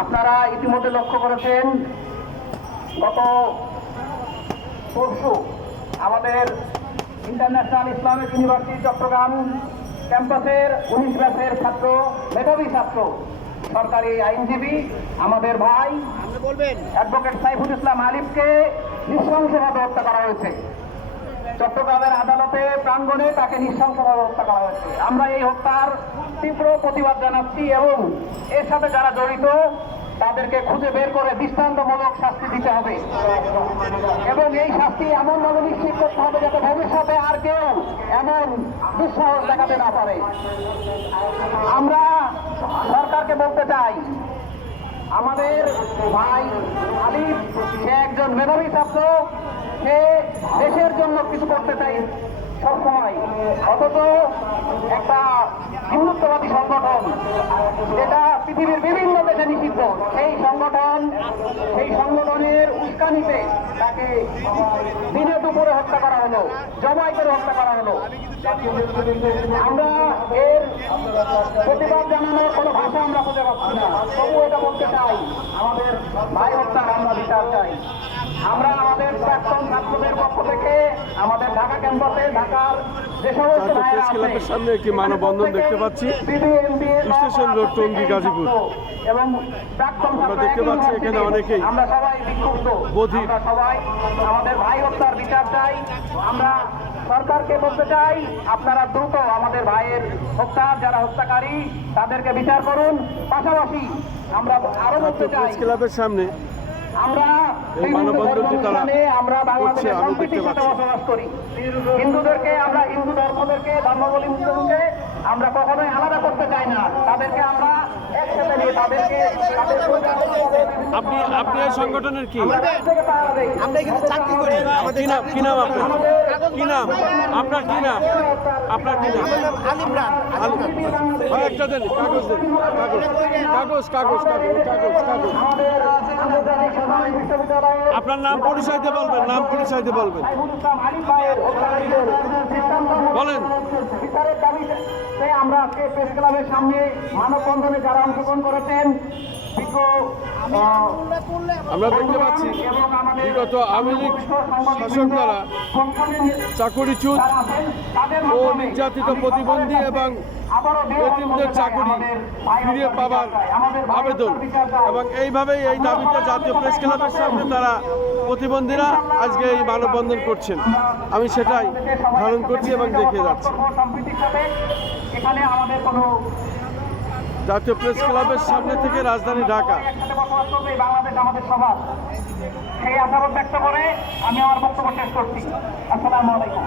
আপনারা ইতিমধ্যে লক্ষ্য করেছেন গত পরশু আমাদের ইন্টারন্যাশনাল ইসলামিক ইউনিভার্সিটি চট্টগ্রাম ক্যাম্পাসের 19 ব্যাচের ছাত্র, মেধাবী ছাত্র, সরকারি আইনজীবী আমাদের ভাই অ্যাডভোকেট সাইফুল ইসলাম আলিফকে নৃশংসভাবে হত্যা করা হয়েছে। চট্টগ্রামের আদালতে প্রাঙ্গণে তাকে নৃশংসভাবে হত্যা করা হয়েছে। আমরা এই হত্যার তীব্র প্রতিবাদ জানাচ্ছি এবং এর সাথে যারা জড়িত তাদেরকে খুঁজে বের করে দৃষ্টান্তমূলক শাস্তি দিতে হবে এবং এই শাস্তি এমনভাবে নিশ্চিত করতে হবে যাতে ভবিষ্যতে আর কেউ এমন দুঃসাহস দেখাতে না পারে। আমরা সরকারকে বলতে চাই, আমাদের ভাই আলিফ সে একজন মেধাবী ছাত্র, সে দেশের জন্য কিছু করতে চাই সবসময়, অথচ একটা হিন্দুত্ববাদী সংগঠন যেটা পৃথিবীর বিভিন্ন দেশে নিষিদ্ধ, সেই সংগঠনের উস্কানিতে তাকে দিনে দুপুরে হত্যা করা হলো, জবাই করে হত্যা করা হলো। আমরা এর প্রতিবাদ জানানোর কোনো ভাষা আমরা খুঁজে পাচ্ছি না। তবু এটা বলতে চাই, আমাদের ভাই হত্যার আমরা বিচার চাই। আমরা আমাদের প্রাক্তন ছাত্রদের পক্ষ থেকে আমাদের ঢাকা ক্যাম্পাসে, ঢাকার যে সমস্ত প্রেস ক্লাবের সামনে একটি মানববন্ধন দেখতে পাচ্ছি, স্টেশন রোড, টঙ্গী, গাজীপুর। এবং প্রাক্তন আমরা দেখতে পাচ্ছি এখানে অনেকেই আমরা সবাই বিক্ষুব্ধ, বধির। আমরা সবাই আমাদের ভাই হত্যার বিচার চাই। আমরা সরকারকে বলতে চাই, আপনারা দ্রুত আমাদের ভাইয়ের হত্যার যারা হত্যাকারী তাদেরকে বিচার করুন। পাশাপাশি আমরা আরো বলতে চাই, প্রেস ক্লাবের সামনে আমরা মানববন্ধনটি তারা আমরা বাংলাদেশে করছে, আমি দেখতে সম্প্রীতির সাথে পাচ্ছি। বসবাস করি। হিন্দুদেরকে, আমরা হিন্দু ধর্মদেরকে, ধর্মাবলী মুসলিমকে আমরা কখনোই আলাদা করতে চাই না। তাদেরকে আমরা একসাথে নিয়ে তাদেরকে আপনি এই সংগঠনের কি? আমরা এখানে চাকরি করি। কি নাম আপনার? কি নাম আপনার? কি নাম আপনার? কি নাম? আলিমরান। ভাই একটা দেন, কাগজ দেন, কাগজ। আপনার নাম পরিচয় দিয়ে বলবেন, বলেন। বিচারের দাবিতে আমরা আজকে প্রেস ক্লাবের সামনে মানববন্ধনে যারা অংশগ্রহণ করেছেন, আমরা দেখতে পাচ্ছি বিগত আওয়ামী লীগ শাসক দ্বারা চাকরিচ্যুত ও নির্যাতিত প্রতিবন্ধী এবং এতিমদের চাকরি ফিরিয়ে পাবার আবেদন, এবং এইভাবেই এই দাবিতে জাতীয় প্রেস ক্লাবের সামনে তারা প্রতিবন্ধীরা আজকে এই মানববন্ধন করছেন। আমি সেটাই ধারণ করছি এবং দেখে যাচ্ছি। এখানে আমাদের কোনো জাতীয় প্রেস ক্লাবের সামনে থেকে রাজধানী ঢাকা। বাংলাদেশ আমাদের সবার, সেই আশাবাদ ব্যক্ত করে আমি আমার বক্তব্য শেষ করছি। আসসালামু আলাইকুম।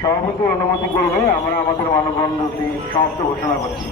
সভাপতি অনুমতি করবে আমরা আমাদের মানববন্ধনটি সমাপ্ত ঘোষণা করছি।